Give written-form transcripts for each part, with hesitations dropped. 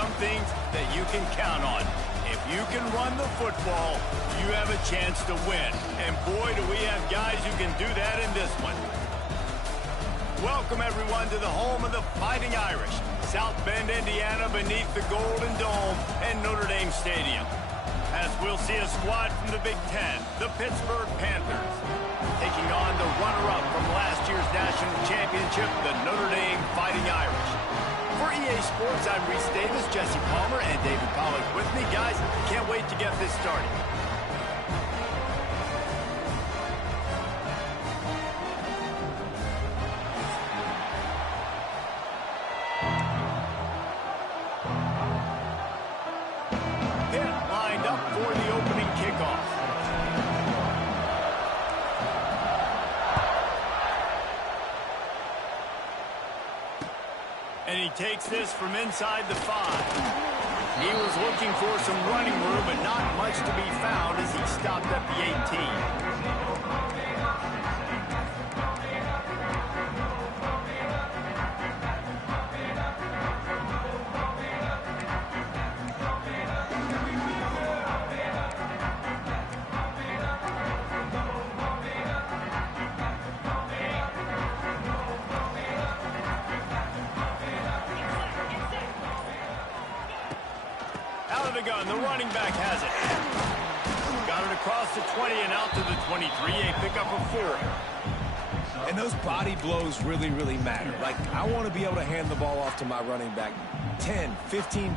some things that you can count on. If you can run the football, you have a chance to win. And boy, do we have guys who can do that in this one. Welcome, everyone, to the home of the Fighting Irish, South Bend, Indiana, beneath the Golden Dome and Notre Dame Stadium. As we'll see a squad from the Big Ten, the Pittsburgh Panthers, taking on the runner-up from last year's national championship, the Notre Dame Fighting Irish. For EA Sports, I'm Reese Davis, Jesse Palmer, and David Pollack with me. Guys, can't wait to get this started. Lined up for the opening kickoff. And he takes this from inside the 5. He was looking for some running room, but not much to be found as he stopped at the 18. The gun, the running back has it. Got it across the 20 and out to the 23, a pickup of 4. And those body blows really, really matter. Like, I want to be able to hand the ball off to my running back 10, 15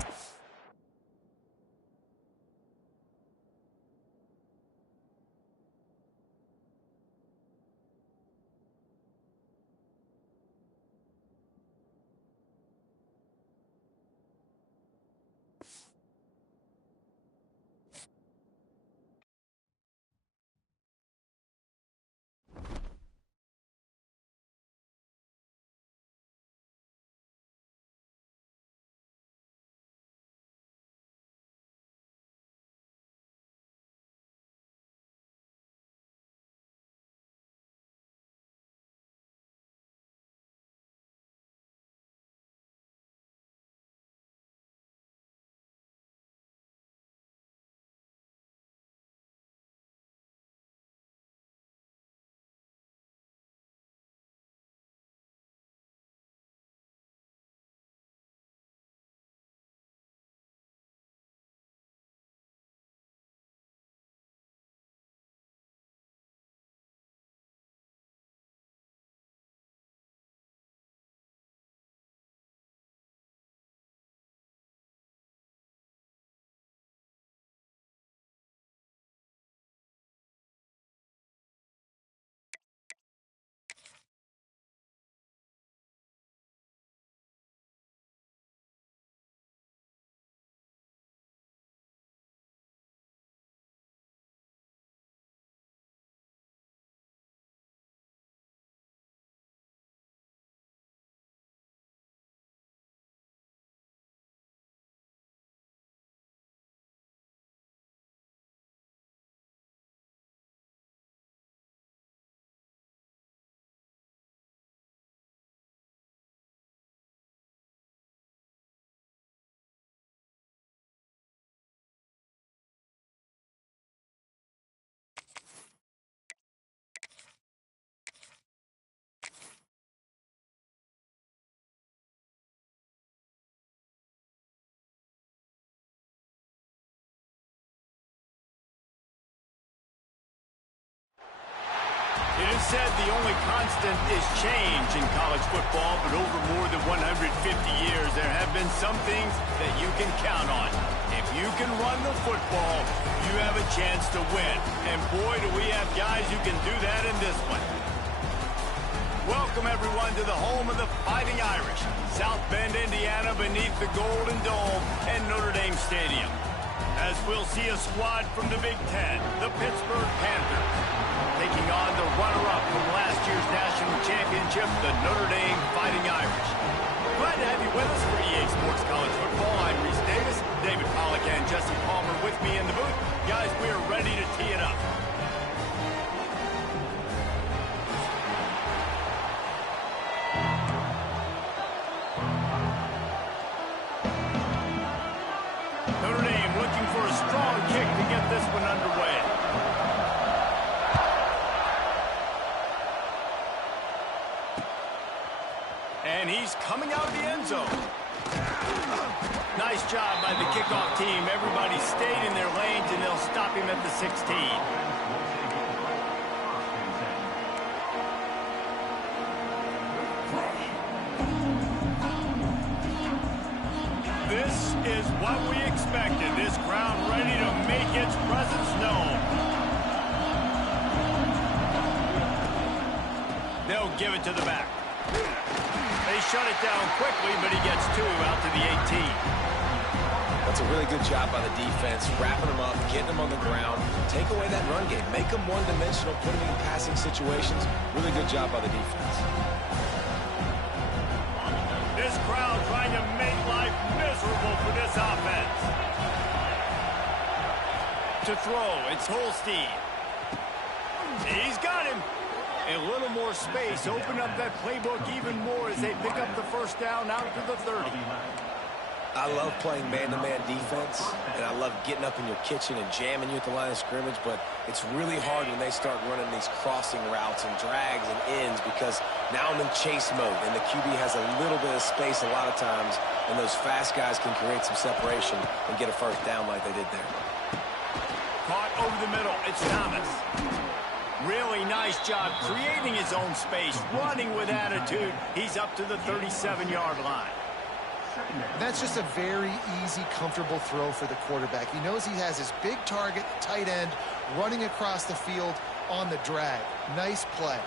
It is said the only constant is change in college football, but over more than 150 years, there have been some things that you can count on. If you can run the football, you have a chance to win. And boy, do we have guys who can do that in this one. Welcome, everyone, to the home of the Fighting Irish, South Bend, Indiana, beneath the Golden Dome and Notre Dame Stadium. As we'll see a squad from the Big Ten, the Pittsburgh Panthers, taking on the runner-up from last year's national championship, the Notre Dame Fighting Irish. Glad to have you with us for EA Sports College Football. I'm Reese Davis, David Pollack and Jesse Palmer with me in the booth. Guys, we are ready to tee it up. for a strong kick to get this one underway. And he's coming out of the end zone. Nice job by the kickoff team. Everybody stayed in their lanes, and they'll stop him at the 16. This is what we expected. This crowd ready to make its presence known. They'll give it to the back. They shut it down quickly, but he gets 2 out to the 18. That's a really good job by the defense, wrapping them up, getting them on the ground, take away that run game, make them one-dimensional, put them in passing situations. Really good job by the defense. This crowd trying to make life miserable for this offense. To throw, it's Holstein. He's got him. A little more space, open up that playbook even more as they pick up the first down out to the 30. I love playing man-to-man defense, and I love getting up in your kitchen and jamming you at the line of scrimmage, but it's really hard when they start running these crossing routes and drags and ends because now I'm in chase mode, and the QB has a little bit of space a lot of times, and those fast guys can create some separation and get a first down like they did there. Caught over the middle. It's Thomas. Really nice job creating his own space, running with attitude. He's up to the 37-yard line. That's just a very easy, comfortable throw for the quarterback. He knows he has his big target, tight end, running across the field on the drag. Nice play.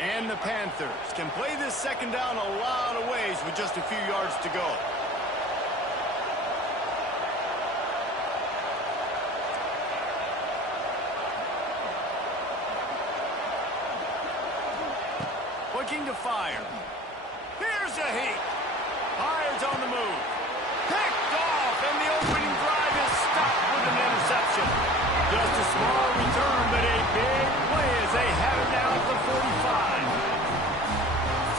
And the Panthers can play this second down a lot of ways with just a few yards to go. Looking to fire. Here's a heat. Fires on the move. Picked off, and the opening drive is stopped with an interception. Just a small return, but a big play as they have it down at the 45.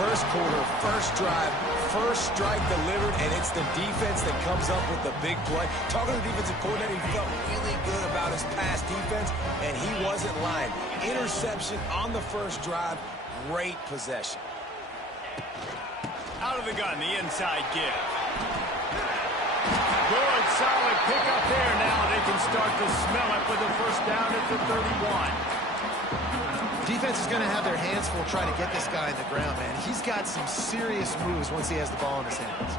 First quarter, first drive, first strike delivered, and it's the defense that comes up with the big play. Talking to the defensive coordinator, he felt really good about his pass defense, and he wasn't lying. Interception on the first drive, great possession. Out of the gun, the inside give. Good, solid pickup there. Now they can start to smell it with a first down at the 31. Defense is going to have their hands full trying to get this guy in the ground, man. He's got some serious moves once he has the ball in his hands.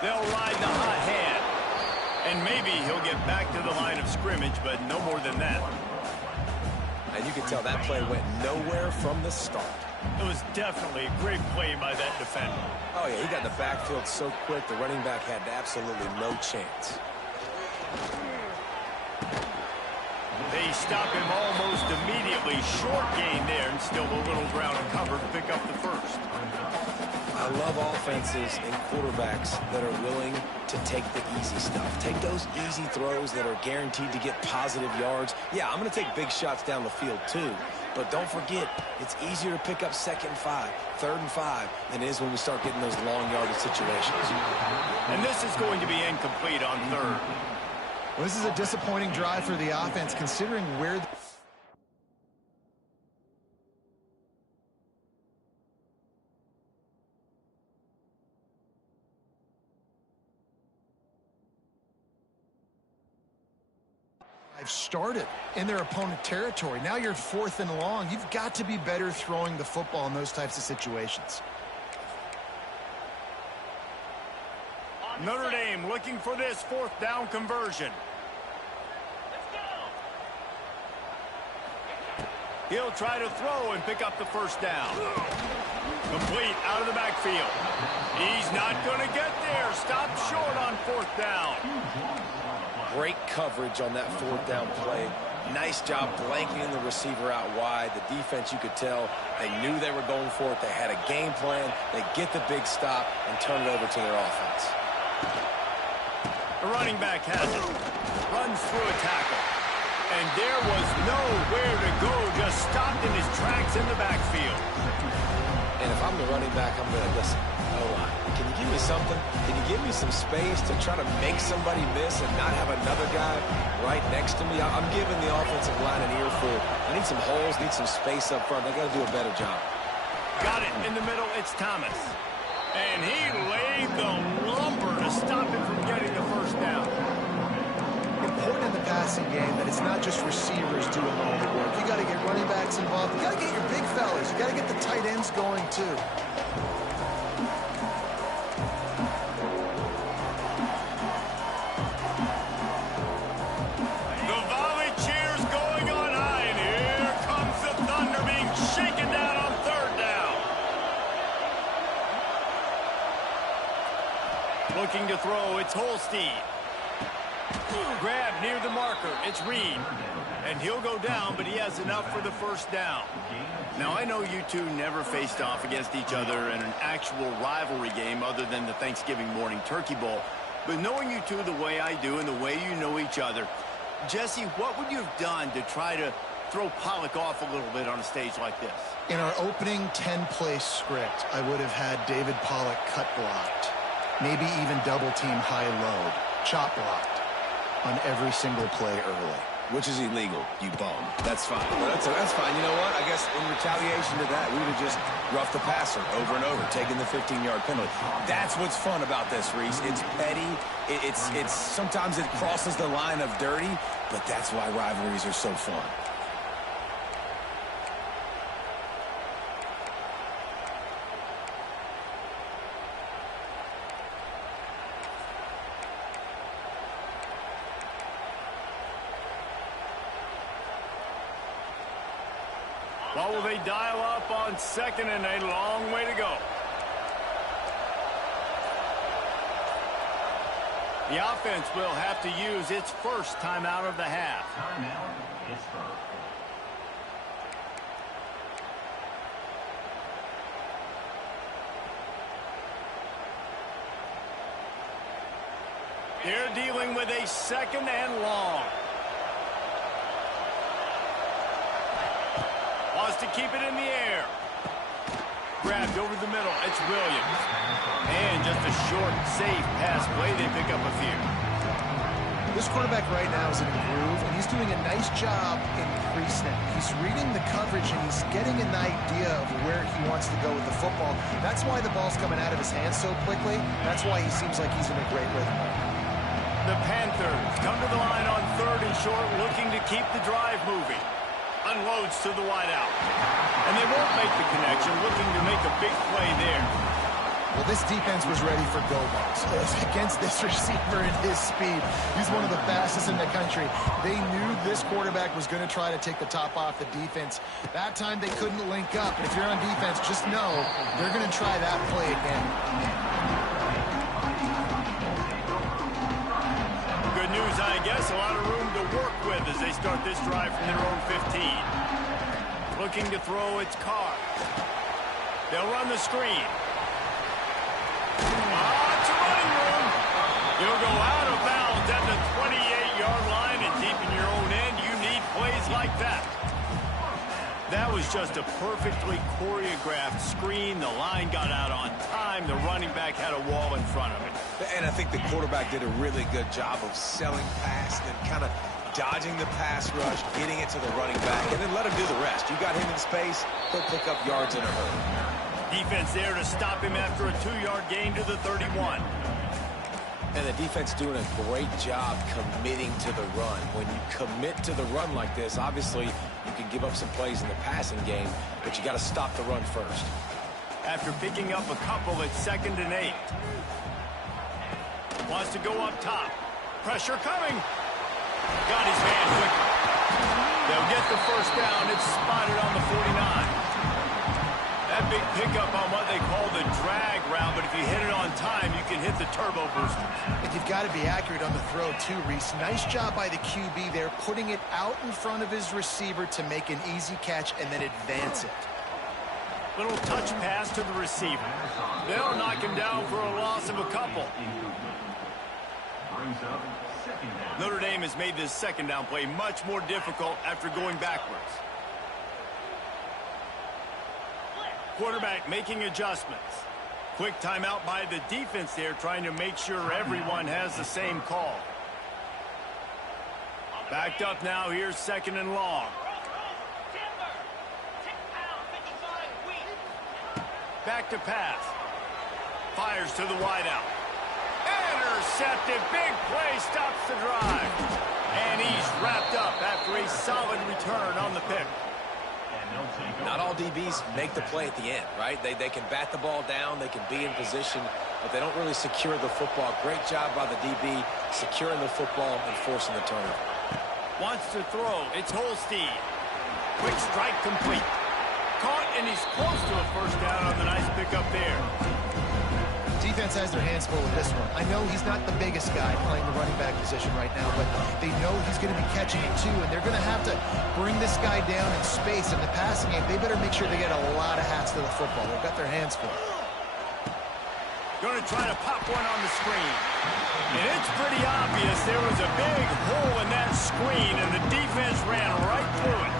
They'll ride the hot hand. And maybe he'll get back to the line of scrimmage, but no more than that. And you can tell that play went nowhere from the start. It was definitely a great play by that defender. Oh, yeah, he got in the backfield so quick, the running back had absolutely no chance. They stop him almost immediately. Short gain there, and still a little ground to cover to pick up the first. I love offenses and quarterbacks that are willing to take the easy stuff. Take those easy throws that are guaranteed to get positive yards. Yeah, I'm going to take big shots down the field too. But don't forget, it's easier to pick up 2nd and 5, 3rd and 5 than it is when we start getting those long yardage situations. And this is going to be incomplete on 3rd. Well, this is a disappointing drive for the offense considering where... I've started in their opponent territory. Now you're 4th and long. You've got to be better throwing the football in those types of situations. Notre Dame looking for this 4th down conversion. He'll try to throw and pick up the first down. Complete out of the backfield. He's not going to get there. Stopped short on 4th down. Great coverage on that 4th down play. Nice job blanketing the receiver out wide. The defense, you could tell, they knew they were going for it. They had a game plan. They get the big stop and turn it over to their offense. The running back has it. Runs through a tackle. And there was nowhere to go. Just stopped in his tracks in the backfield. And if I'm the running back, I'm going to listen. O-line, can you give me something? Can you give me some space to try to make somebody miss and not have another guy right next to me? I'm giving the offensive line an earful. I need some holes, need some space up front. They got to do a better job. Got it in the middle. It's Thomas. And he laid the lumber to stop him from getting the first down. Important in the passing game that it's not just receivers doing all the work. You got to get running backs involved. You got to get your big fellas. You got to get the tight ends going too. The volley cheers going on high, and here comes the thunder being shaken down on third down. Looking to throw, it's Holstein. Grab near the marker. It's Reed. And he'll go down, but he has enough for the first down. Now, I know you two never faced off against each other in an actual rivalry game other than the Thanksgiving morning turkey bowl. But knowing you two the way I do and the way you know each other, Jesse, what would you have done to try to throw Pollock off a little bit on a stage like this? In our opening 10-play script, I would have had David Pollock cut blocked. Maybe even double-team high-load. Chop blocked on every single play early. Which is illegal, you bum. That's fine. That's fine. You know what? I guess in retaliation to that, we would have just roughed the passer over and over, taking the 15-yard penalty. That's what's fun about this, Reese. It's petty. It's sometimes it crosses the line of dirty, but that's why rivalries are so fun. What will they dial up on second and a long way to go? The offense will have to use its first timeout of the half. Timeout, Pittsburgh. They're dealing with a second and long. Wants to keep it in the air. Grabbed over the middle. It's Williams. And just a short, safe pass play. They pick up a few. This quarterback right now is in a groove, and he's doing a nice job in pre-snap. He's reading the coverage, and he's getting an idea of where he wants to go with the football. That's why the ball's coming out of his hands so quickly. That's why he seems like he's in a great rhythm. The Panthers come to the line on third and short, looking to keep the drive moving. Unloads to the wideout. And they won't make the connection, looking to make a big play there. Well, this defense was ready for go-balls against this receiver and his speed. He's one of the fastest in the country. They knew this quarterback was going to try to take the top off the defense. That time they couldn't link up. If you're on defense, just know they're going to try that play again. Good news, I guess. A lot of room to work with as they start this drive from their own 15. Looking to throw, it's Carr. They'll run the screen. It's a running room. You'll go out of bounds at the 28-yard line, and deep in your own end, you need plays like that. That was just a perfectly choreographed screen. The line got out on time. The running back had a wall in front of it. And I think the quarterback did a really good job of selling past and kind of dodging the pass rush, getting it to the running back, and then let him do the rest. You got him in space, he'll pick up yards in a hurry. Defense there to stop him after a 2-yard gain to the 31. And the defense doing a great job committing to the run. When you commit to the run like this, obviously you can give up some plays in the passing game, but you got to stop the run first. After picking up a couple, it's 2nd and 8. Wants to go up top. Pressure coming. Got his hand quickly. They'll get the first down. It's spotted on the 49. That big pickup on what they call the drag route, but if you hit it on time, you can hit the turbo boosters. And you've got to be accurate on the throw, too, Reese. Nice job by the QB there, putting it out in front of his receiver to make an easy catch and then advance it. Little touch pass to the receiver. They'll knock him down for a loss of a couple. Notre Dame has made this second down play much more difficult after going backwards. Quarterback making adjustments. Quick timeout by the defense there, trying to make sure everyone has the same call. Backed up now, here's second and long. Back to pass. Fires to the wideout. Intercepted. Big play stops the drive. And he's wrapped up after a solid return on the pick. Not all DBs make the play at the end, right? They can bat the ball down, they can be in position, but they don't really secure the football. Great job by the DB securing the football and forcing the turnover. Wants to throw. It's Holstein. Quick strike complete. Caught, and he's close to a first down on the nice pickup there. Defense has their hands full with this one. I know he's not the biggest guy playing the running back position right now, but they know he's going to be catching it too, and they're going to have to bring this guy down in space. In the passing game, they better make sure they get a lot of hats to the football. They've got their hands full. Going to try to pop one on the screen. And it's pretty obvious there was a big hole in that screen, and the defense ran right through it.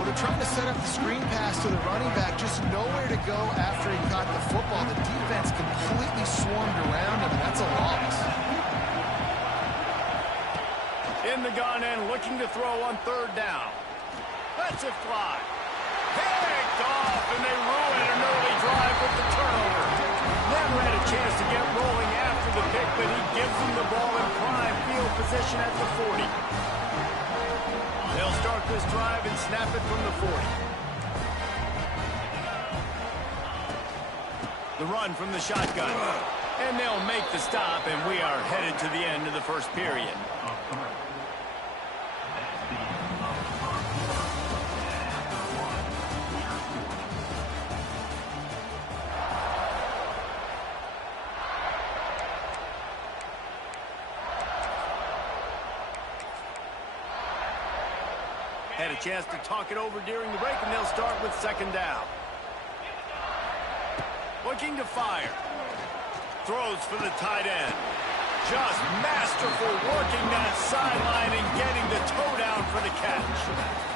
Well, they're trying to set up the screen pass to the running back, just nowhere to go after he caught the football. The defense completely swarmed around him, and that's a loss. In the gun and looking to throw on third down. Lets it fly. Picked off, and they ruin an early drive with the turnover. Never had a chance to get rolling after the pick, but he gives them the ball in prime field position at the 40. They'll start this drive and snap it from the 40. The run from the shotgun. And they'll make the stop, and we are headed to the end of the first period. Had a chance to talk it over during the break, and they'll start with second down. Looking to fire. Throws for the tight end. Just masterful working that sideline and getting the toe down for the catch.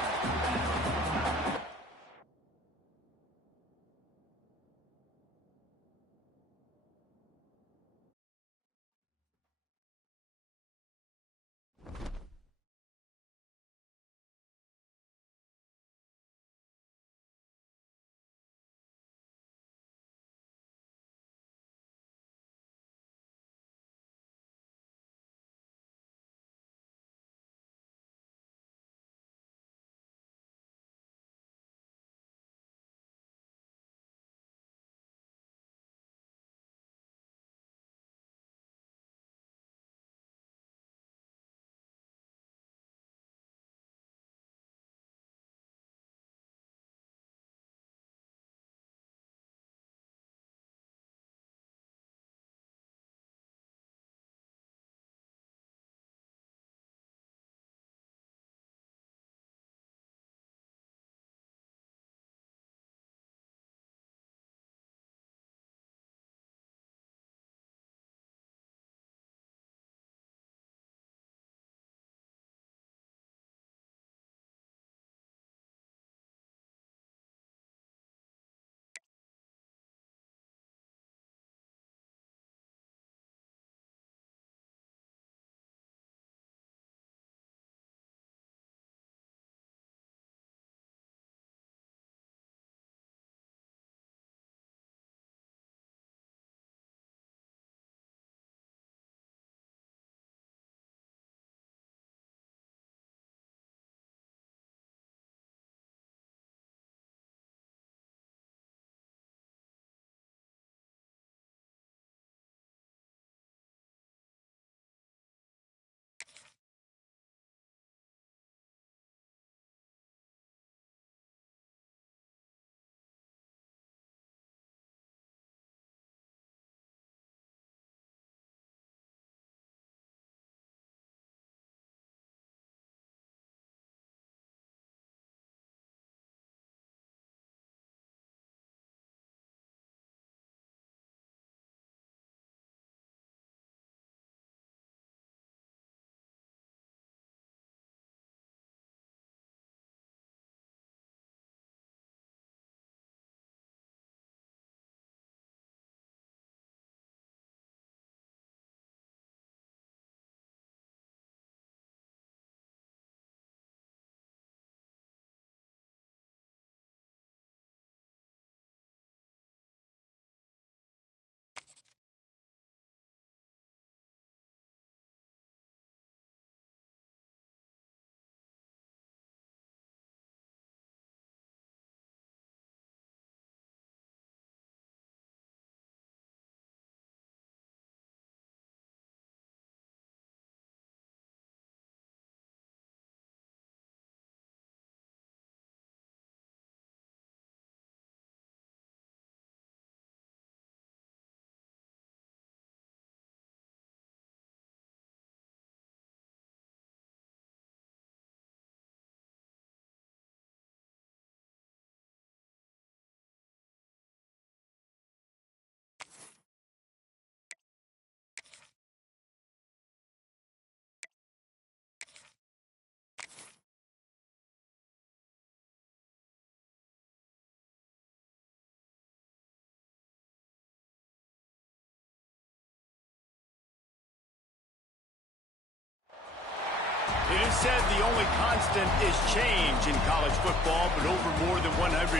It is said the only constant is change in college football, but over more than 150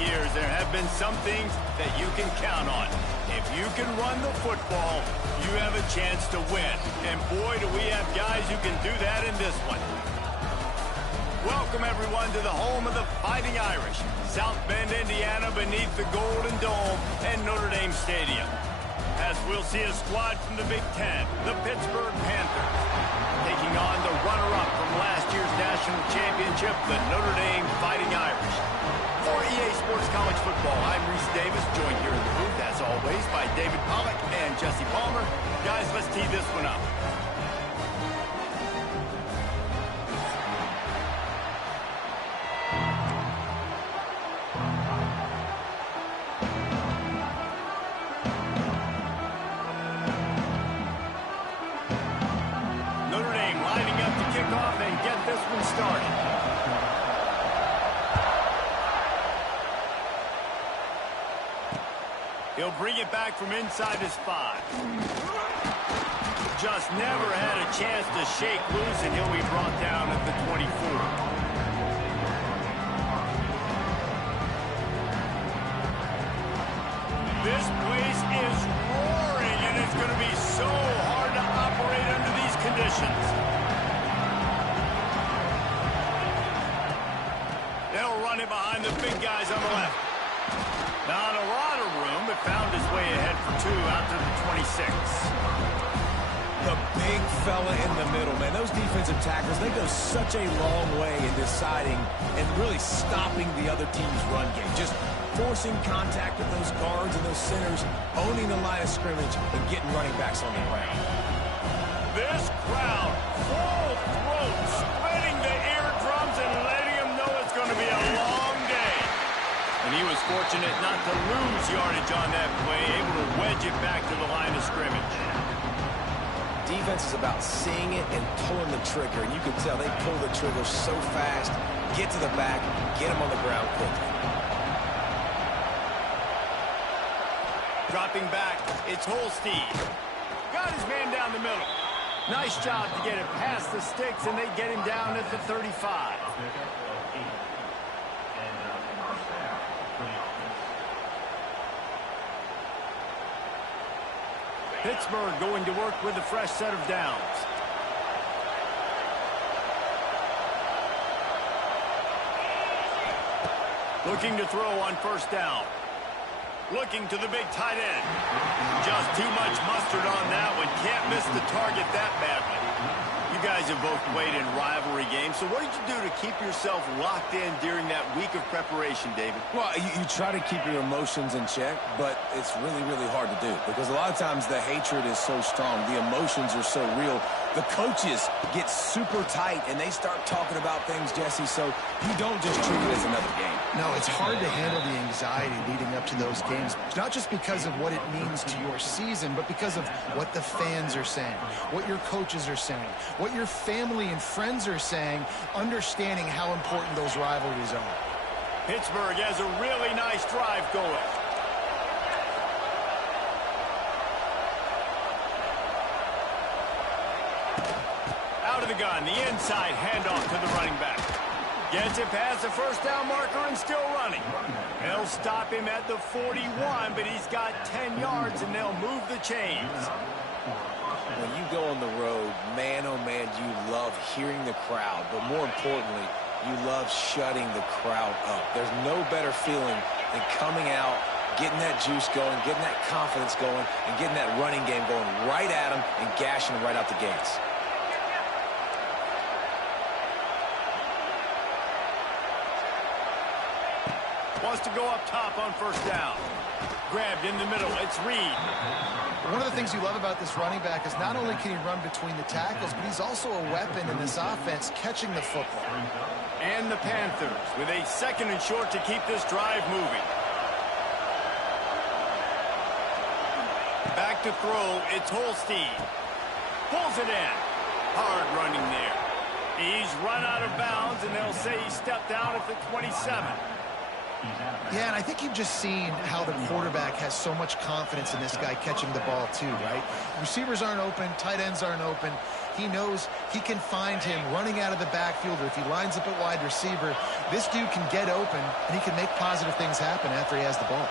years, there have been some things that you can count on. If you can run the football, you have a chance to win. And boy, do we have guys who can do that in this one. Welcome, everyone, to the home of the Fighting Irish, South Bend, Indiana, beneath the Golden Dome and Notre Dame Stadium. As we'll see a squad from the Big Ten, the Pittsburgh Panthers, taking on the runner-up from last year's national championship, the Notre Dame Fighting Irish. For EA Sports College Football, I'm Reese Davis, joined here in the booth, as always, by David Pollack and Jesse Palmer. Guys, let's tee this one up. And get this one started. He'll bring it back from inside his 5. Just never had a chance to shake loose, and he'll be brought down at the 24. This place is roaring, and it's going to be so hard to operate under these conditions. Run it behind the big guys on the left. Not a lot of room, but found his way ahead for 2 out to the 26. The big fella in the middle, man. Those defensive tackles, they go such a long way in deciding and really stopping the other team's run game. Just forcing contact with those guards and those centers, owning the line of scrimmage, and getting running backs on the ground. This crowd, full throat, spreading the eardrums and letting them know it's going to be a long day. And he was fortunate not to lose yardage on that play, able to wedge it back to the line of scrimmage. Defense is about seeing it and pulling the trigger, and you can tell they pull the trigger so fast, get to the back, get him on the ground quickly. Dropping back, it's Holstein. Got his man down the middle. Nice job to get it past the sticks, and they get him down at the 35. Pittsburgh going to work with a fresh set of downs. Looking to throw on first down. Looking to the big tight end. Just too much mustard on that one. Can't miss the target that badly. You guys have both played in rivalry games, so what did you do to keep yourself locked in during that week of preparation, David? Well, you try to keep your emotions in check, but it's really, really hard to do because a lot of times the hatred is so strong. The emotions are so real. The coaches get super tight, and they start talking about things, Jesse, so you don't just treat it as another game. No, it's hard to handle the anxiety leading up to those games, not just because of what it means to your season, but because of what the fans are saying, what your coaches are saying, what your family and friends are saying, understanding how important those rivalries are. Pittsburgh has a really nice drive going. Out of the gun, the inside handoff to the running back. Gets it past the first down marker and still running. They'll stop him at the 41, but he's got 10 yards and they'll move the chains. When you go on the road, man, oh man, you love hearing the crowd, but more importantly, you love shutting the crowd up. There's no better feeling than coming out, getting that juice going, getting that confidence going, and getting that running game going right at them and gashing them right out the gates. Wants to go up top on first down. Grabbed in the middle. It's Reed. One of the things you love about this running back is not only can he run between the tackles, but he's also a weapon in this offense catching the football. And the Panthers with a second and short to keep this drive moving. Back to throw. It's Holstein. Pulls it in. Hard running there. He's run out of bounds, and they'll say he stepped down at the 27. Yeah, and I think you've just seen how the quarterback has so much confidence in this guy catching the ball too, right? Receivers aren't open, tight ends aren't open. He knows he can find him running out of the backfield, or if he lines up at wide receiver, this dude can get open, and he can make positive things happen after he has the ball.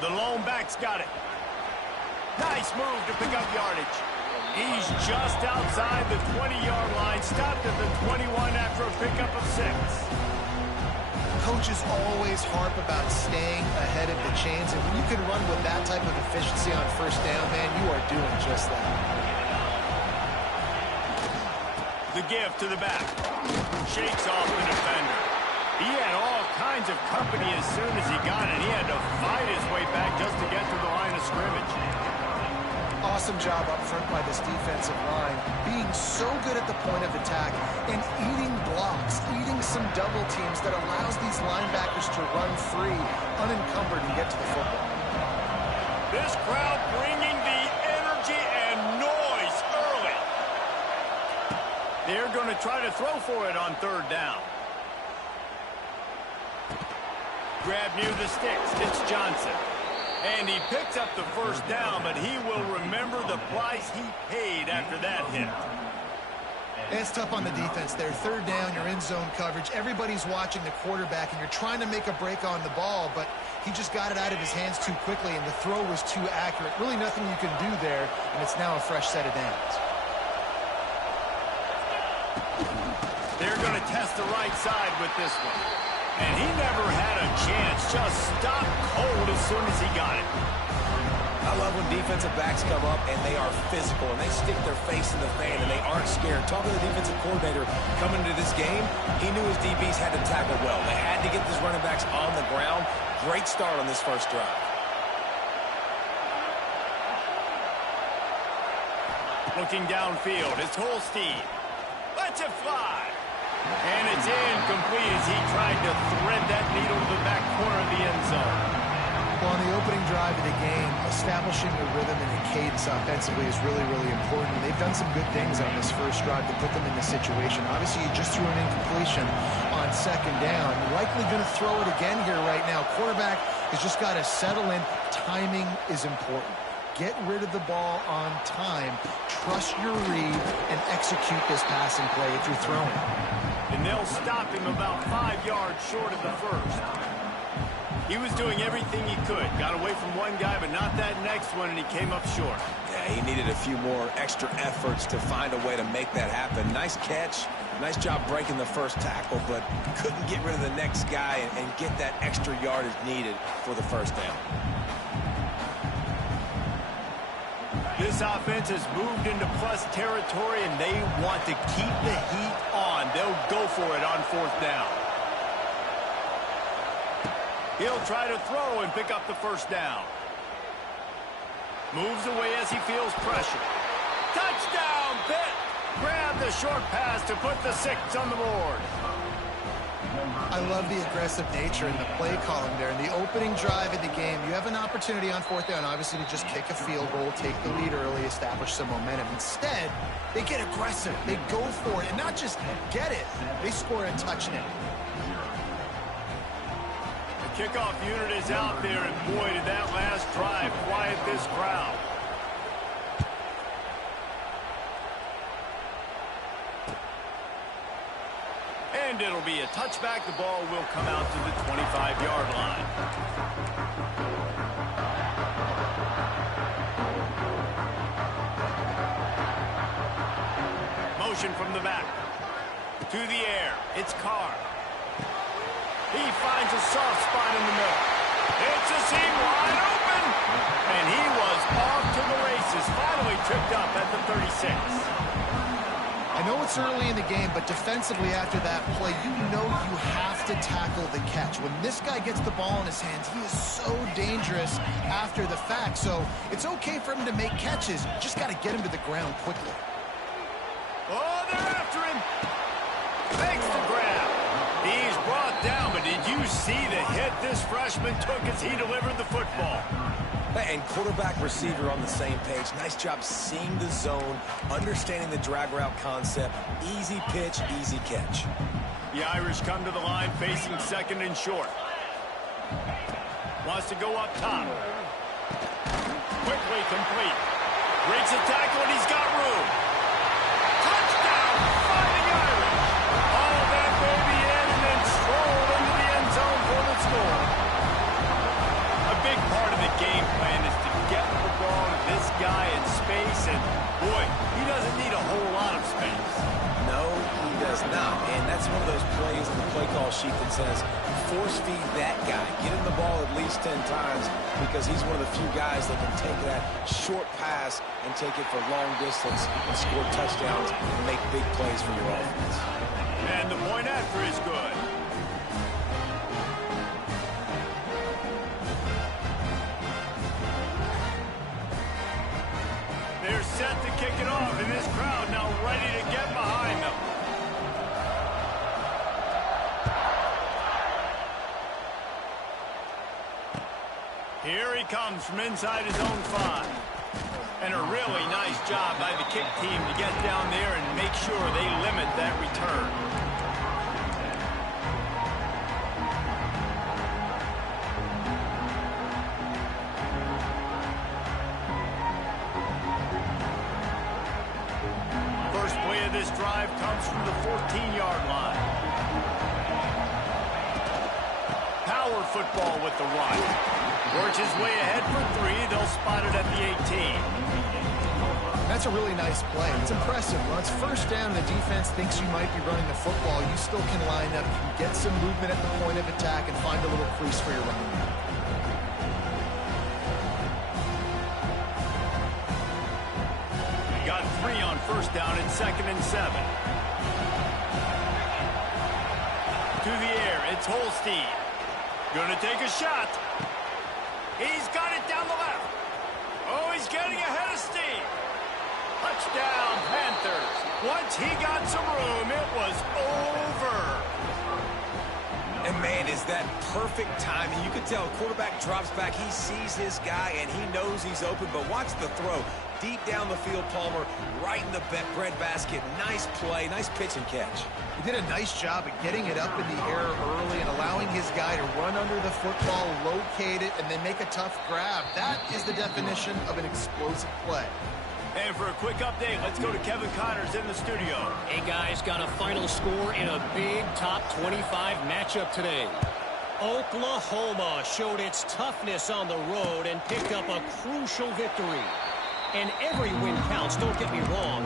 The lone back's got it. Nice move to pick up yardage. He's just outside the 20-yard line, stopped at the 21 after a pickup of 6. Coaches always harp about staying ahead of the chains, and when you can run with that type of efficiency on first down, man, you are doing just that. The give to the back. Shakes off the defender. He had all kinds of company as soon as he got it. He had to fight his way back just to get to the line of scrimmage. Awesome job up front by this defensive line, being so good at the point of attack and eating blocks, eating some double teams that allows these linebackers to run free, unencumbered, and get to the football. This crowd bringing the energy and noise early. They're going to try to throw for it on third down. Grab near the sticks. It's Johnson. And he picks up the first down, but he will remember the price he paid after that hit. It's tough on the defense there. Third down, you're in zone coverage. Everybody's watching the quarterback, and you're trying to make a break on the ball, but he just got it out of his hands too quickly, and the throw was too accurate. Really nothing you can do there, and it's now a fresh set of downs. They're going to test the right side with this one. And he never had a chance, just stopped cold as soon as he got it. I love when defensive backs come up and they are physical and they stick their face in the fan and they aren't scared. Talking to the defensive coordinator coming into this game, he knew his DBs had to tackle well. They had to get these running backs on the ground. Great start on this first drive. Looking downfield, it's Holstein. Let's it fly. And it's incomplete as he tried to thread that needle to the back corner of the end zone. Well, on the opening drive of the game, establishing a rhythm and a cadence offensively is really, really important. They've done some good things on this first drive to put them in this situation. Obviously, you just threw an incompletion on second down. You're likely going to throw it again here right now. Quarterback has just got to settle in. Timing is important. Get rid of the ball on time. Trust your read and execute this passing play if you're throwing. And they'll stop him about 5 yards short of the first. He was doing everything he could. Got away from one guy, but not that next one, and he came up short. Yeah, he needed a few more extra efforts to find a way to make that happen. Nice catch. Nice job breaking the first tackle, but couldn't get rid of the next guy and get that extra yardage needed for the first down. This offense has moved into plus territory, and they want to keep the heat on. They'll go for it on fourth down. He'll try to throw and pick up the first down. Moves away as he feels pressure. Touchdown, Pitt! Grab the short pass to put the 6 on the board. I love the aggressive nature in the play calling there. In the opening drive of the game, you have an opportunity on fourth down, obviously, to just kick a field goal, take the lead early, establish some momentum. Instead, they get aggressive. They go for it, and not just get it, they score a touchdown. The kickoff unit is out there, and boy, did that last drive quiet this crowd. And it'll be a touchback. The ball will come out to the 25-yard line. Motion from the back. To the air. It's Carr. He finds a soft spot in the middle. It's a seam wide open. And he was off to the races. Finally tripped up at the 36. I know it's early in the game, but defensively after that play, you know you have to tackle the catch. When this guy gets the ball in his hands, he is so dangerous after the fact. So it's okay for him to make catches. You just got to get him to the ground quickly. Oh, they're after him. Makes the grab. He's brought down, but did you see the hit this freshman took as he delivered the football? And quarterback receiver on the same page. Nice job seeing the zone, understanding the drag route concept. Easy pitch, easy catch. The Irish come to the line facing second and short. Wants to go up top. Quickly complete. Breaks a tackle and he's got room. Touchdown, Fighting Irish. All that baby in and then strolled into the end zone for the score. A big part of the game plan is to get the ball to this guy in space, and boy, he doesn't need a whole lot of space. No, he does not. And that's one of those plays in the play call sheet that says, force feed that guy. Get him the ball at least 10 times because he's one of the few guys that can take that short pass and take it for long distance and score touchdowns and make big plays for your offense. And the point after is good. They're set to kick it off, and this crowd now ready to get behind them. Here he comes from inside his own 5. And a really nice job by the kick team to get down there and make sure they limit that return. First play of this drive comes from the 14-yard line. Power football with the run. Works his way ahead for 3. They'll spot it at the 18. That's a really nice play. It's impressive. When it's first down, the defense thinks you might be running the football. You still can line up. You can get some movement at the point of attack and find a little crease for your running back. Got 3 on first down and 2nd and 7. To the air, it's Holstein. Gonna take a shot. He's got it down the left. Oh, he's getting ahead of steam. Touchdown, Panthers. Once he got some room, it was over. And, man, is that perfect timing. You can tell quarterback drops back. He sees his guy, and he knows he's open. But watch the throw. Deep down the field, Palmer, right in the breadbasket. Nice play, nice pitch and catch. He did a nice job of getting it up in the air early and allowing his guy to run under the football, locate it, and then make a tough grab. That is the definition of an explosive play. And for a quick update, let's go to Kevin Connors in the studio. Hey, guys, got a final score in a big top 25 matchup today. Oklahoma showed its toughness on the road and picked up a crucial victory. And every win counts, don't get me wrong,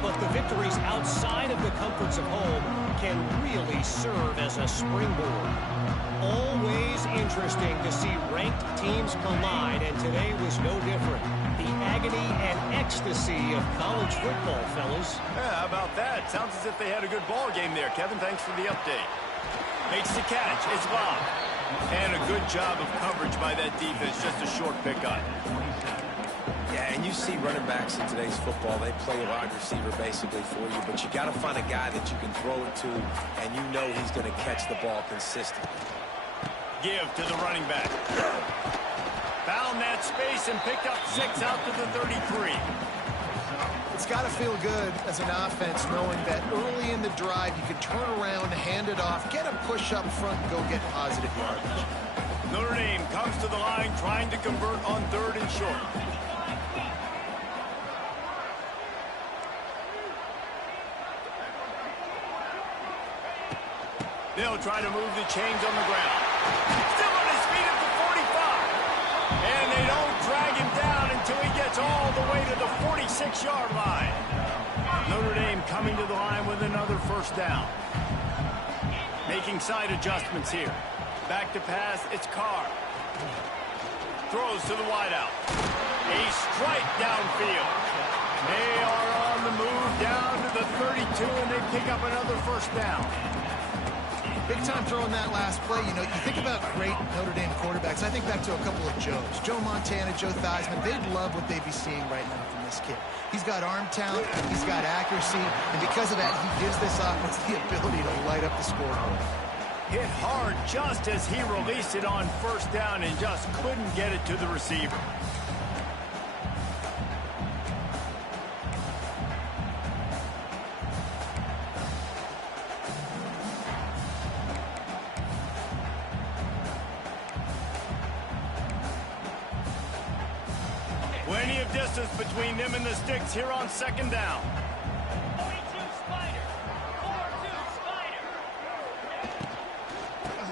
but the victories outside of the comforts of home can really serve as a springboard. Always interesting to see ranked teams collide, and today was no different. The agony and ecstasy of college football, fellas. Yeah, how about that? Sounds as if they had a good ball game there. Kevin, thanks for the update. Makes the catch. It's Bob. And a good job of coverage by that defense. Just a short pickup. Yeah, and you see running backs in today's football, they play a wide receiver basically for you, but you got to find a guy that you can throw it to, and you know he's going to catch the ball consistently. Give to the running back. Found that space and picked up 6 out to the 33. It's got to feel good as an offense knowing that early in the drive you can turn around, hand it off, get a push up front, and go get positive yardage. Notre Dame comes to the line trying to convert on 3rd and short. They'll try to move the chains on the ground. Still on his feet at the 45. And they don't drag him down until he gets all the way to the 46-yard line. Notre Dame coming to the line with another first down. Making side adjustments here. Back to pass, it's Carr. Throws to the wideout. A strike downfield. They are on the move down to the 32, and they pick up another first down. Big time throwing that last play. You know, you think about great Notre Dame quarterbacks. I think back to a couple of Joes. Joe Montana, Joe Theismann. They'd love what they'd be seeing right now from this kid. He's got arm talent. He's got accuracy. And because of that, he gives this offense the ability to light up the scoreboard. Hit hard just as he released it on first down and just couldn't get it to the receiver. Plenty of distance between them and the sticks here on second down.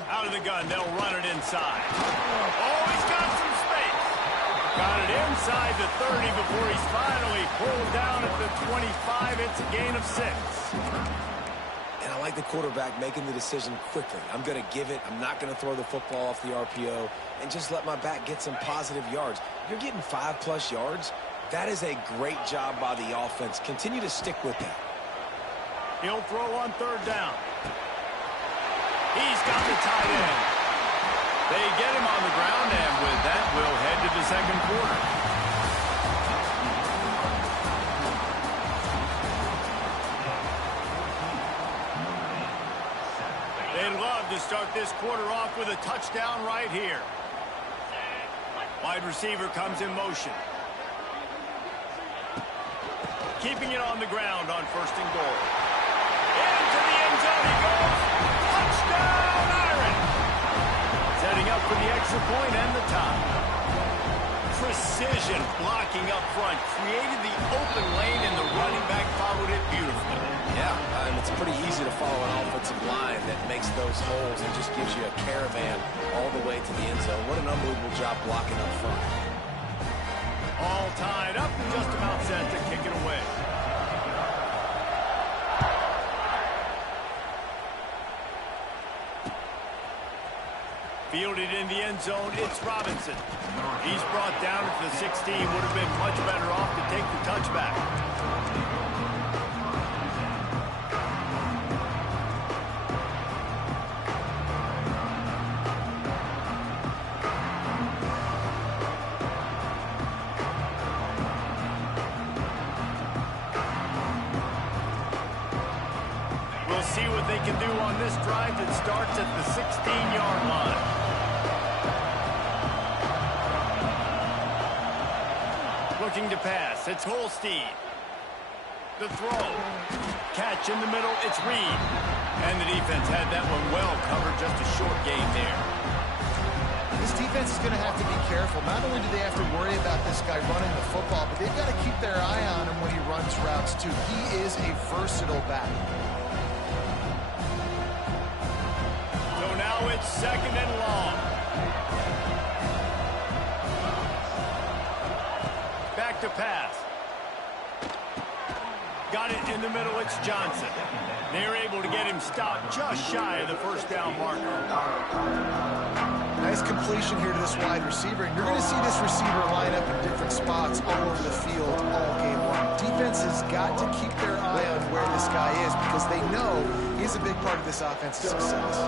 Out of the gun, they'll run it inside. Oh, he's got some space. Got it inside the 30 before he's finally pulled down at the 25. It's a gain of 6. And I like the quarterback making the decision quickly. I'm going to give it. I'm not going to throw the football off the RPO and just let my back get some positive yards. You're getting 5+ yards. That is a great job by the offense. Continue to stick with that. He'll throw on third down. He's got the tight end. They get him on the ground, and with that, we'll head to the second quarter. They'd love to start this quarter off with a touchdown right here. Wide receiver comes in motion. Keeping it on the ground on 1st and goal. Into the end zone he goes. Touchdown, Iron. Setting up for the extra point and the tie. Precision blocking up front. Created the open lane, and the running back followed it beautifully. Yeah, and it's pretty easy to follow an offensive line that makes those holes and just gives you a caravan all the way to the end zone. What an unbelievable job blocking up front. All tied up and just about set to kick it away. Fielded in the end zone, it's Robinson. He's brought down at the 16. Would have been much better off to take the touchback. We'll see what they can do on this drive that starts at the 16-yard line. Looking to pass. It's Holstein. The throw. Catch in the middle. It's Reed. And the defense had that one well covered. Just a short gain there. This defense is going to have to be careful. Not only do they have to worry about this guy running the football, but they've got to keep their eye on him when he runs routes, too. He is a versatile back. So now it's 2nd and long. Back to pass. Got it in the middle. It's Johnson. They're able to get him stopped just shy of the 1st down marker. Nice completion here to this wide receiver. And you're going to see this receiver line up in different spots all over the field all game long. Defense has got to keep their eye on where this guy is because they know he's a big part of this offense's success.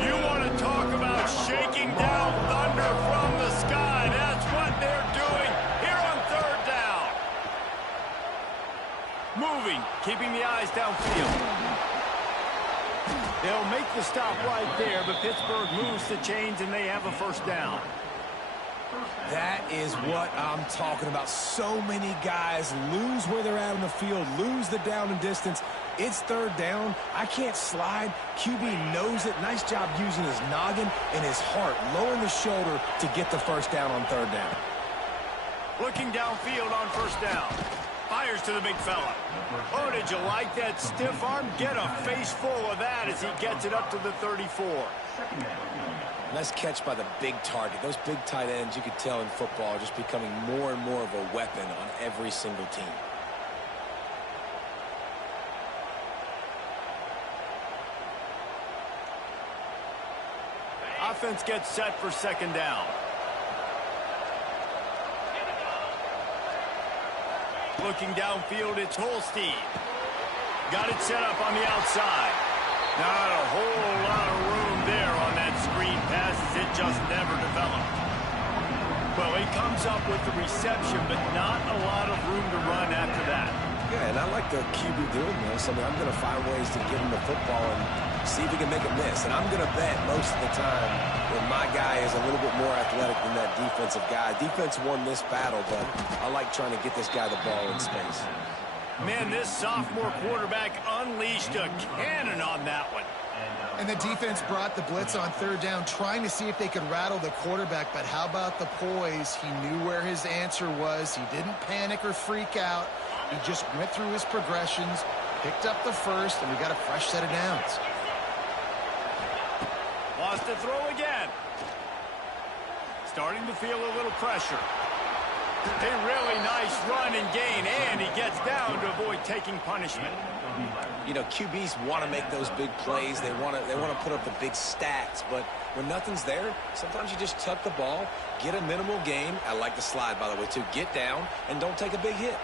You want to talk about shaking down thunder from the sky. That's what they're doing here on 3rd down. Moving, keeping the eyes downfield. They'll make the stop right there, but Pittsburgh moves the chains and they have a 1st down. That is what I'm talking about. So many guys lose where they're at on the field, lose the down and distance. It's 3rd down. I can't slide. QB knows it. Nice job using his noggin and his heart, lowering the shoulder to get the 1st down on 3rd down. Looking downfield on 1st down. Fires to the big fella. Oh, did you like that stiff arm? Get a face full of that as he gets it up to the 34. Nice catch by the big target. Those big tight ends, you could tell in football, are just becoming more and more of a weapon on every single team. Offense gets set for 2nd down. Looking downfield, it's Holstein. Got it set up on the outside. Not a whole lot of room there on that screen pass as it just never developed. Well, he comes up with the reception, but not a lot of room to run after that. Yeah, and I like the QB doing this. I mean, I'm going to find ways to give him the football and see if he can make a miss. And I'm going to bet most of the time that my guy is a little bit more athletic than that defensive guy. Defense won this battle, but I like trying to get this guy the ball in space. Man, this sophomore quarterback unleashed a cannon on that one. And the defense brought the blitz on third down, trying to see if they could rattle the quarterback. But how about the poise? He knew where his answer was. He didn't panic or freak out. He just went through his progressions, picked up the first, and we got a fresh set of downs. Lost to throw again. Starting to feel a little pressure. A really nice run and gain, and he gets down to avoid taking punishment. You know, QBs want to make those big plays. They want to put up the big stats. But when nothing's there, sometimes you just tuck the ball, get a minimal gain. I like the slide, by the way, too. Get down and don't take a big hit.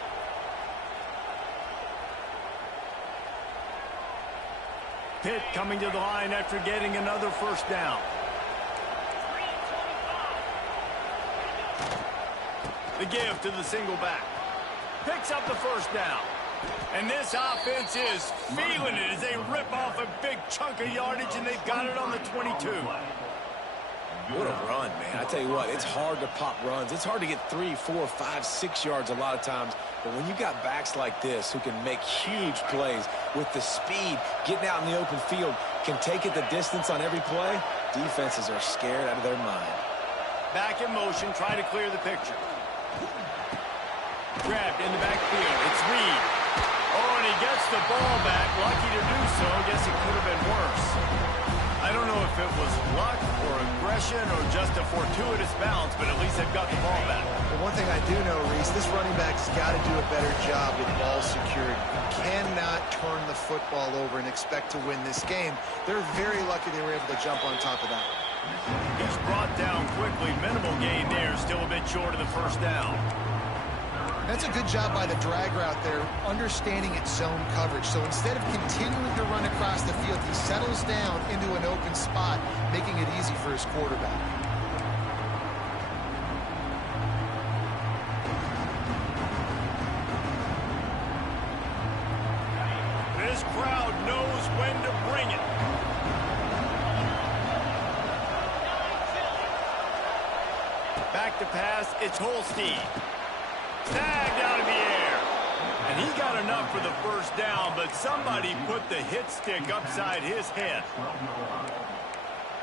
Pitt coming to the line after getting another first down. The give to the single back. Picks up the first down. And this offense is feeling it as they rip off a big chunk of yardage, and they've got it on the 22. What a run, man. I tell you what, it's hard to pop runs. It's hard to get 3, 4, 5, 6 yards a lot of times. But when you got backs like this who can make huge plays with the speed, getting out in the open field, can take it the distance on every play, defenses are scared out of their mind. Back in motion, trying to clear the picture. Grabbed in the backfield. It's Reed. Oh, and he gets the ball back. Lucky to do so. Guess it could have been worse. I don't know if it was luck or aggression or just a fortuitous bounce, but at least they've got the ball back. But one thing I do know, Reese, this running back's got to do a better job with ball security. You cannot turn the football over and expect to win this game. They're very lucky they were able to jump on top of that. He's brought down quickly. Minimal gain there. Still a bit short of the first down. That's a good job by the drag route there, understanding its zone coverage. So instead of continuing to run across the field, he settles down into an open spot, making it easy for his quarterback. This crowd knows when to bring it. Back to pass, it's Holstein. Snagged out of the air. And he got enough for the first down, but somebody put the hit stick upside his head.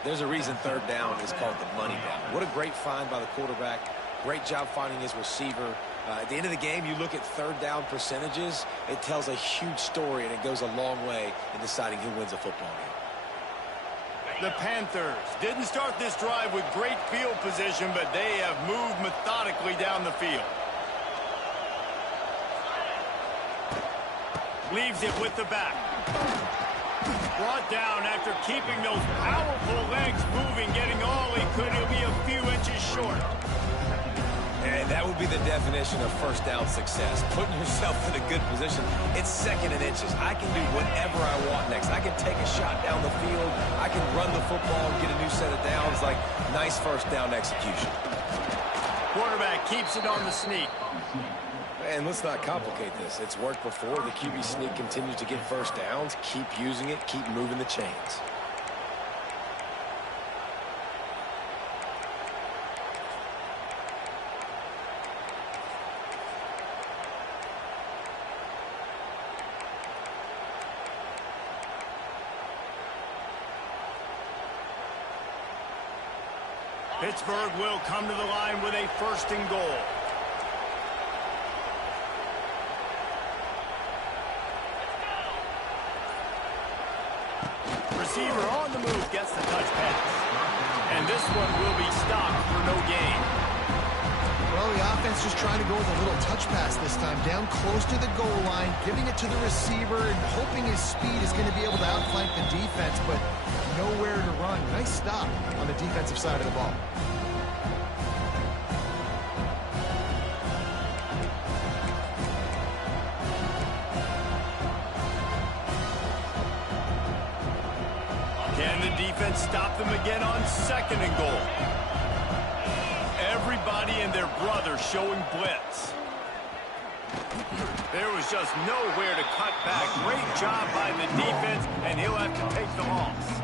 There's a reason third down is called the money down. What a great find by the quarterback. Great job finding his receiver. At the end of the game, you look at third down percentages. It tells a huge story, and it goes a long way in deciding who wins a football game. The Panthers didn't start this drive with great field position, but they have moved methodically down the field. Leaves it with the back. Brought down after keeping those powerful legs moving, getting all he could. He'll be a few inches short. And that would be the definition of first down success. Putting yourself in a good position. It's second and inches. I can do whatever I want next. I can take a shot down the field. I can run the football and get a new set of downs. Like, nice first down execution. Quarterback keeps it on the sneak. And let's not complicate this. It's worked before. The QB sneak continues to get first downs. Keep using it. Keep moving the chains. Pittsburgh will come to the line with a first and goal. Receiver on the move gets the touch pass. And this one will be stopped for no gain. Well, the offense just trying to go with a little touch pass this time. Down close to the goal line, giving it to the receiver and hoping his speed is going to be able to outflank the defense, but nowhere to run. Nice stop on the defensive side of the ball. Can the defense stop them again on second and goal? Everybody and their brother showing blitz. There was just nowhere to cut back. Great job by the defense, and he'll have to take the loss.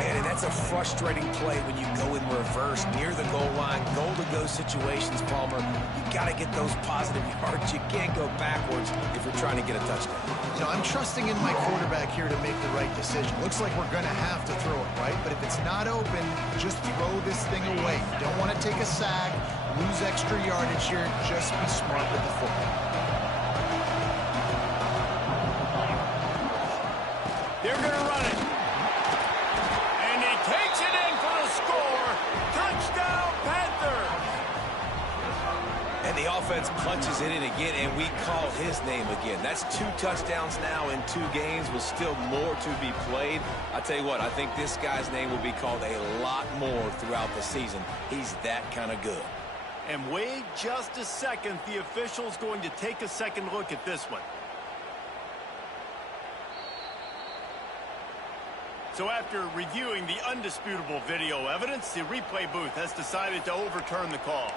Man, and that's a frustrating play when you go in reverse near the goal line. Goal-to-go situations, Palmer. You got to get those positive yards. You can't go backwards if you're trying to get a touchdown. You know, I'm trusting in my quarterback here to make the right decision. Looks like we're going to have to throw it, right? But if it's not open, just throw this thing away. You don't want to take a sack, lose extra yardage here. Just be smart with the football. They're going to run it. And he takes it in for the score. Touchdown, Panthers. And the offense punches it in again, and we call his name again. That's 2 touchdowns now in 2 games with still more to be played. I tell you what, I think this guy's name will be called a lot more throughout the season. He's that kind of good. And wait just a second. The official's going to take a second look at this one. So after reviewing the undisputable video evidence, the replay booth has decided to overturn the call.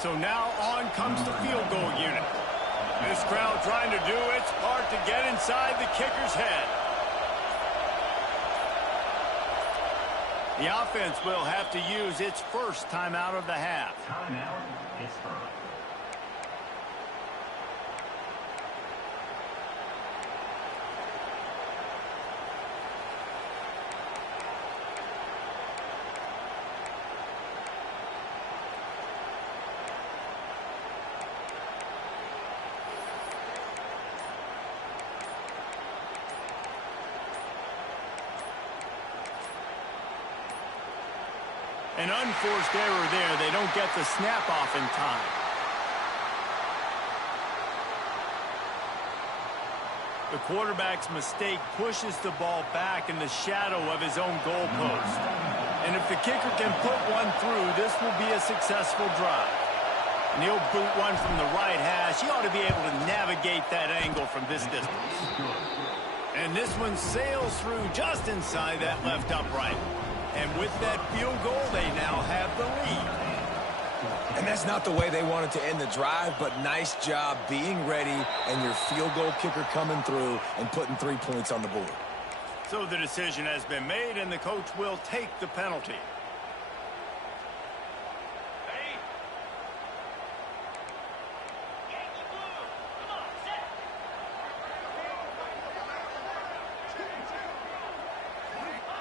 So now on comes the field goal unit. This crowd trying to do its part to get inside the kicker's head. The offense will have to use its first timeout of the half. Timeout, Pittsburgh. An unforced error there. They don't get the snap off in time. The quarterback's mistake pushes the ball back in the shadow of his own goalpost. And if the kicker can put one through, this will be a successful drive. And he'll boot one from the right hash. He ought to be able to navigate that angle from this distance. And this one sails through just inside that left upright. And with that field goal, they now have the lead. And that's not the way they wanted to end the drive, but nice job being ready and your field goal kicker coming through and putting 3 points on the board. So the decision has been made, and the coach will take the penalty.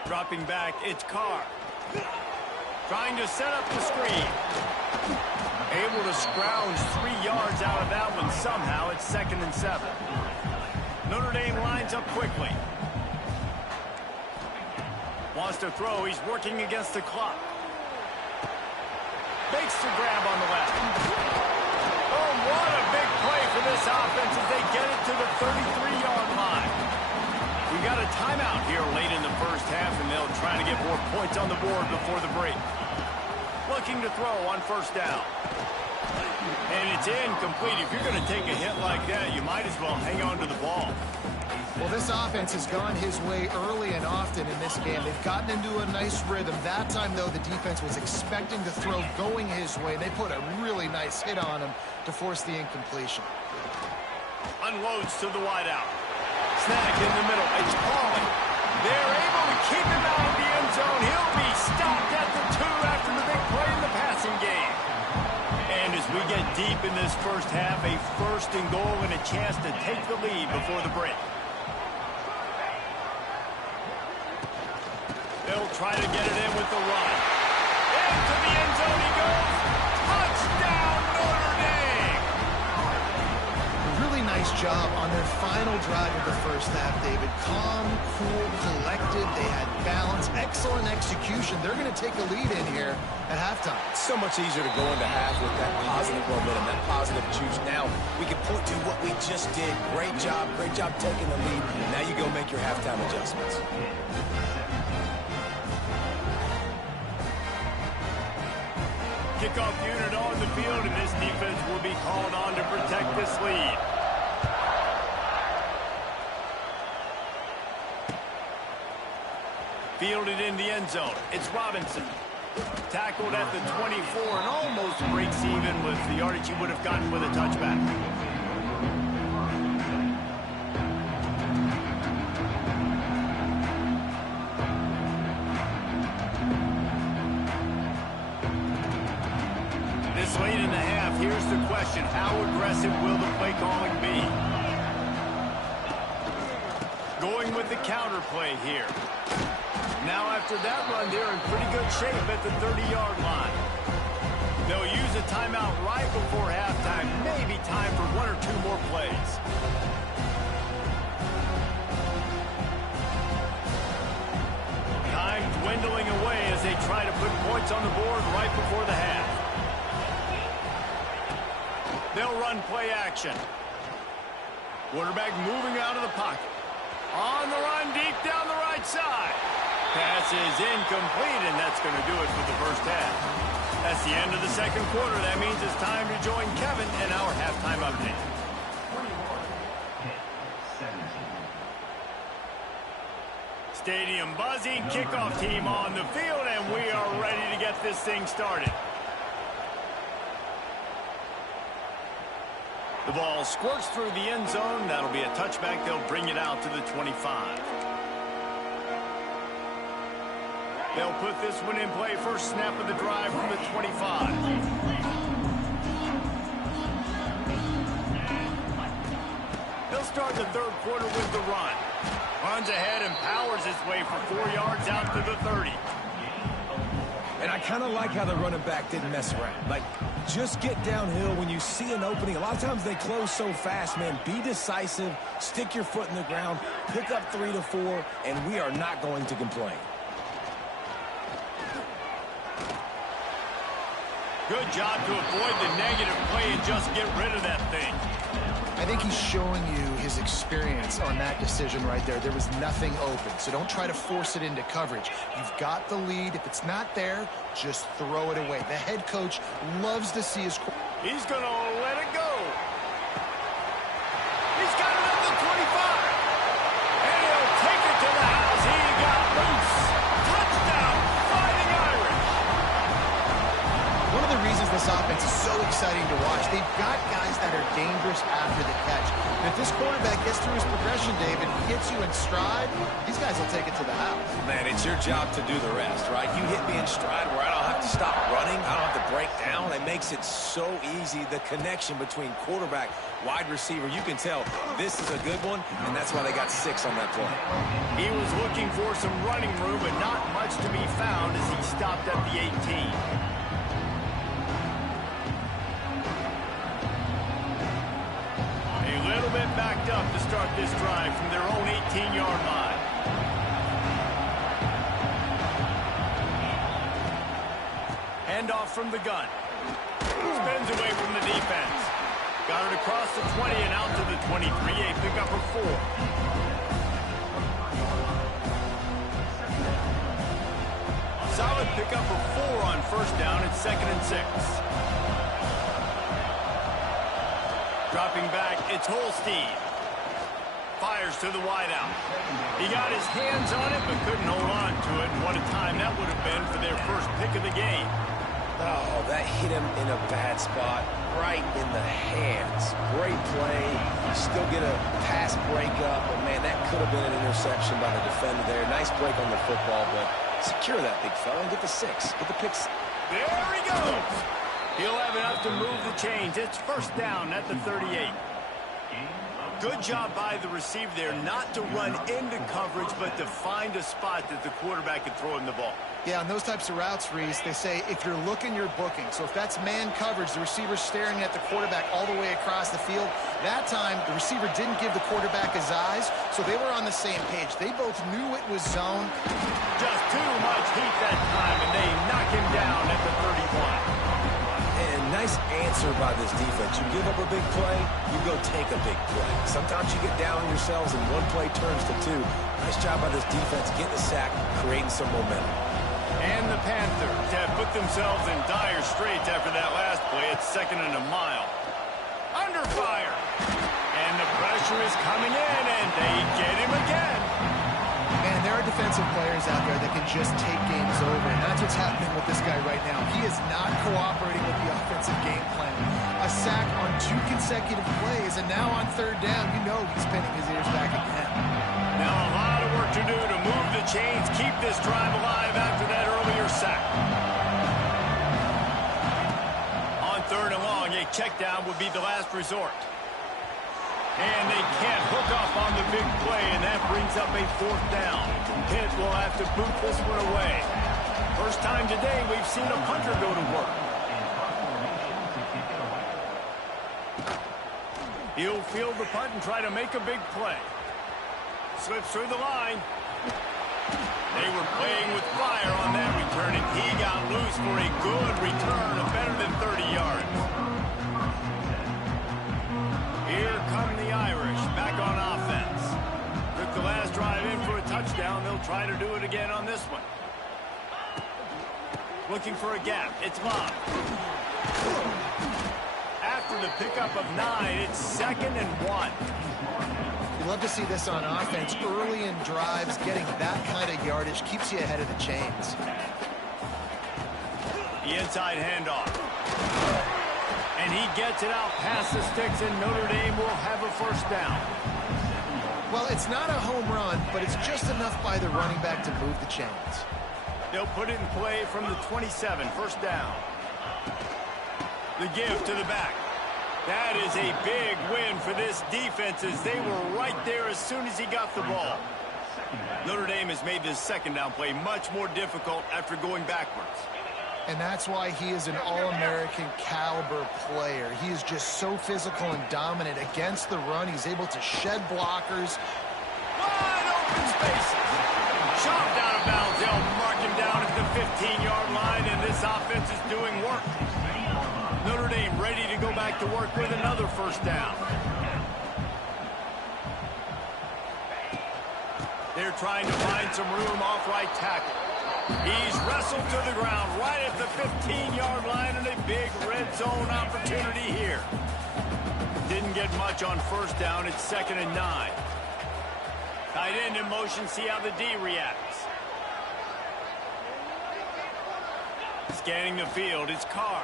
Dropping back, it's Carr. Trying to set up the screen. Able to scrounge 3 yards out of that one somehow. It's 2nd and 7. Notre Dame lines up quickly. Wants to throw. He's working against the clock. Makes the grab on the left. Oh, what a big play for this offense as they get it to the 33-yard line. We got a timeout here late in the first half, and they'll try to get more points on the board before the break. Looking to throw on first down. And it's incomplete. If you're going to take a hit like that, you might as well hang on to the ball. Well, this offense has gone his way early and often in this game. They've gotten into a nice rhythm. That time, though, the defense was expecting to throw going his way. They put a really nice hit on him to force the incompletion. Unloads to the wideout. Snag in the middle. It's Pauling. They're able to keep him out of the end zone. He'll be stopped at the 2 after the big play in the passing game. And as we get deep in this first half, a 1st and goal and a chance to take the lead before the break. They'll try to get it in with the run. Into the end zone he goes. Touchdown, Notre Dame! Really nice job on their final drive of the first half, David. Calm, cool, collected. They had balance. Excellent execution. They're going to take a lead in here at halftime. It's so much easier to go into half with that positive momentum, that positive juice. Now we can point to what we just did. Great job taking the lead. Now you go make your halftime adjustments. Kickoff unit on the field, and this defense will be called on to protect this lead. Fielded in the end zone. It's Robinson. Tackled at the 24 and almost breaks even with the yardage he would have gotten with a touchback. This late in the half, here's the question. How aggressive will the play calling be? Going with the counter play here. Now after that run, they're in pretty good shape at the 30-yard line. They'll use a timeout right before halftime. Maybe time for one or two more plays. Time dwindling away as they try to put points on the board right before the half. They'll run play action. Quarterback moving out of the pocket. On the run, deep down the right side. Pass is incomplete, and that's going to do it for the first half. That's the end of the second quarter. That means it's time to join Kevin in our halftime update. Stadium buzzing, kickoff team on the field, and we are ready to get this thing started. The ball squirts through the end zone. That'll be a touchback. They'll bring it out to the 25. They'll put this one in play. First snap of the drive from the 25. He'll start the third quarter with the run. Runs ahead and powers his way for 4 yards out to the 30. And I kind of like how the running back didn't mess around. Like, just get downhill when you see an opening. A lot of times they close so fast, man. Be decisive, stick your foot in the ground, pick up 3 to 4, and we are not going to complain. Good job to avoid the negative play and just get rid of that thing. I think he's showing you his experience on that decision right there. There was nothing open, so don't try to force it into coverage. You've got the lead. If it's not there, just throw it away. The head coach loves to see his... He's going to let it go. He's got it at the 25. And he'll take it to the house. He got loose. Touchdown, Fighting Irish. One of the reasons this offense is so exciting to watch, they've got guys that are dangerous after the catch. And if this quarterback gets through his progression, David, hits you in stride, these guys will take it to the house. Man, it's your job to do the rest, right? You hit me in stride where I don't have to stop running. I don't have to break down. It makes it so easy. The connection between quarterback, wide receiver, you can tell this is a good one, and that's why they got 6 on that play. He was looking for some running room, but not much to be found as he stopped at the 18. A little bit backed up to start this drive from their own 18-yard line. Handoff from the gun. Spins away from the defense. Got it across the 20 and out to the 23. A pickup of 4. Solid pickup of 4 on first down. It's 2nd and 6. Dropping back, it's Holstein. Fires to the wideout. He got his hands on it, but couldn't hold on to it. And what a time that would have been for their first pick of the game. Oh, that hit him in a bad spot, right in the hands. Great play. Still get a pass breakup, but man, that could have been an interception by the defender there. Nice break on the football, but secure that big fella and get the 6. Get the picks. There he goes. He'll have enough to move the chains. It's first down at the 38. Good job by the receiver there not to run into coverage, but to find a spot that the quarterback could throw him the ball. Yeah, on those types of routes, Reese, they say if you're looking, you're booking. So if that's man coverage, the receiver's staring at the quarterback all the way across the field. That time, the receiver didn't give the quarterback his eyes, so they were on the same page. They both knew it was zone. Just too much heat that time, and they knock him down at the 31. And nice answer by this defense. You give up a big play, you go take a big play. Sometimes you get down on yourselves and one play turns to 2. Nice job by this defense getting the sack, creating some momentum. And the Panthers have put themselves in dire straits after that last play. It's 2nd and a mile. Under fire. And the pressure is coming in, and they get him again. Man, there are defensive players out there that can just take games over, and that's what's happening with this guy right now. He is not cooperating with the offensive game plan. A sack on 2 consecutive plays, and now on 3rd down, you know he's pinning his ears back again. Now a lot of work to do to move the chains, keep this drive alive after that earlier sack. On 3rd and long, a check down would be the last resort. And they can't hook up on the big play, and that brings up a 4th down. Pitt will have to boot this one away. First time today we've seen a punter go to work. He'll field the punt and try to make a big play. Slips through the line. They were playing with fire on that return, and he got loose for a good return of better than 30 yards. Here come the Irish back on offense. Took the last drive in for a touchdown. They'll try to do it again on this one. Looking for a gap. It's Bob. After the pickup of 9, it's 2nd and 1. You love to see this on offense. Early in drives, getting that kind of yardage keeps you ahead of the chains. The inside handoff. And he gets it out past the sticks, and Notre Dame will have a 1st down. Well, it's not a home run, but it's just enough by the running back to move the chains. They'll put it in play from the 27, 1st down. The give to the back. That is a big win for this defense, as they were right there as soon as he got the ball. Notre Dame has made this 2nd down play much more difficult after going backwards. And that's why he is an All-American caliber player. He is just so physical and dominant against the run. He's able to shed blockers. Wide open spaces. Chopped out of bounds. They'll mark him down at the 15-yard line, and this offense is doing work. Notre Dame ready to go back to work with another 1st down. They're trying to find some room off right tackle. He's wrestled to the ground right at the 15-yard line, and a big red zone opportunity here. Didn't get much on 1st down. It's 2nd and 9. Tight end in motion. See how the D reacts. Scanning the field. It's Carr.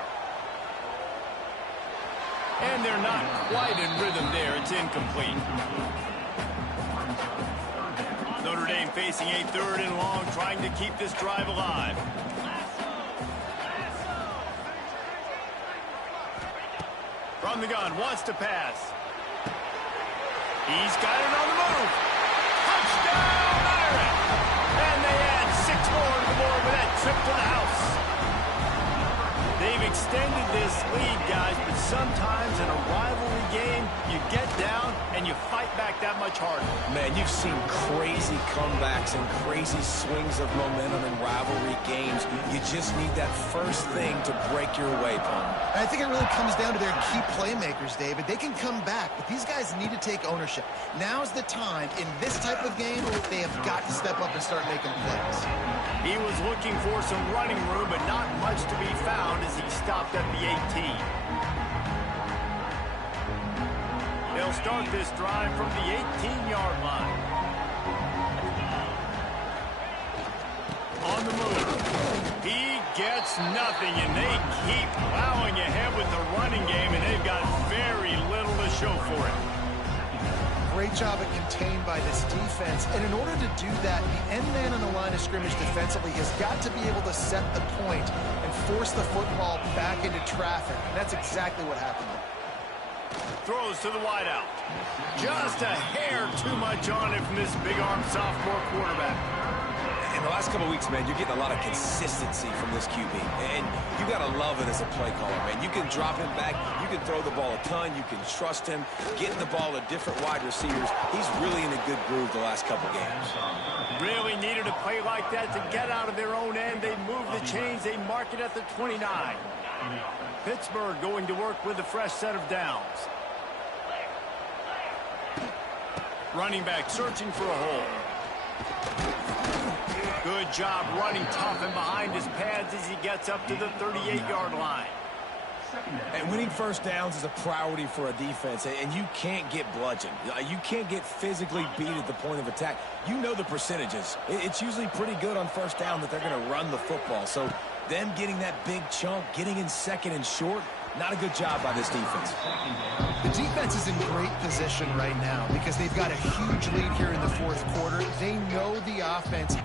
And they're not quite in rhythm there. It's incomplete. Notre Dame facing a 3rd and long, trying to keep this drive alive. From the gun, wants to pass. He's got it on the move. Touchdown, Irish! And they add 6 more to the board with that trip to the house. They've extended this lead, guys, but sometimes in a rivalry game, you get down and you fight back that much harder. Man, you've seen crazy comebacks and crazy swings of momentum in rivalry games. You just need that first thing to break your way, Pun. I think it really comes down to their key playmakers, David. They can come back, but these guys need to take ownership. Now's the time. In this type of game, they have got to step up and start making plays. He was looking for some running room, but not much to be found as he stopped at the 18. They'll start this drive from the 18-yard line. On the move. He gets nothing, and they keep plowing ahead with the running game, and they've got very little to show for it. Great job at contained by this defense. And in order to do that, the end man on the line of scrimmage defensively has got to be able to set the point and force the football back into traffic. And that's exactly what happened there. Throws to the wideout. Just a hair too much on it from this big-arm sophomore quarterback. In the last couple weeks, man, you're getting a lot of consistency from this QB. And you got to love it as a play caller, man. You can drop him back. You can throw the ball a ton. You can trust him. Getting the ball to different wide receivers. He's really in a good groove the last couple games. Really needed a play like that to get out of their own end. They move the chains. They mark it at the 29. Pittsburgh going to work with a fresh set of downs. Running back searching for a hole. Good job running tough and behind his pads as he gets up to the 38-yard line. And winning first downs is a priority for a defense, and you can't get bludgeoned. You can't get physically beat at the point of attack. You know the percentages. It's usually pretty good on first down that they're going to run the football. So them getting that big chunk, getting in second and short, not a good job by this defense. The defense is in great position right now because they've got a huge lead here in the fourth quarter. They know the offense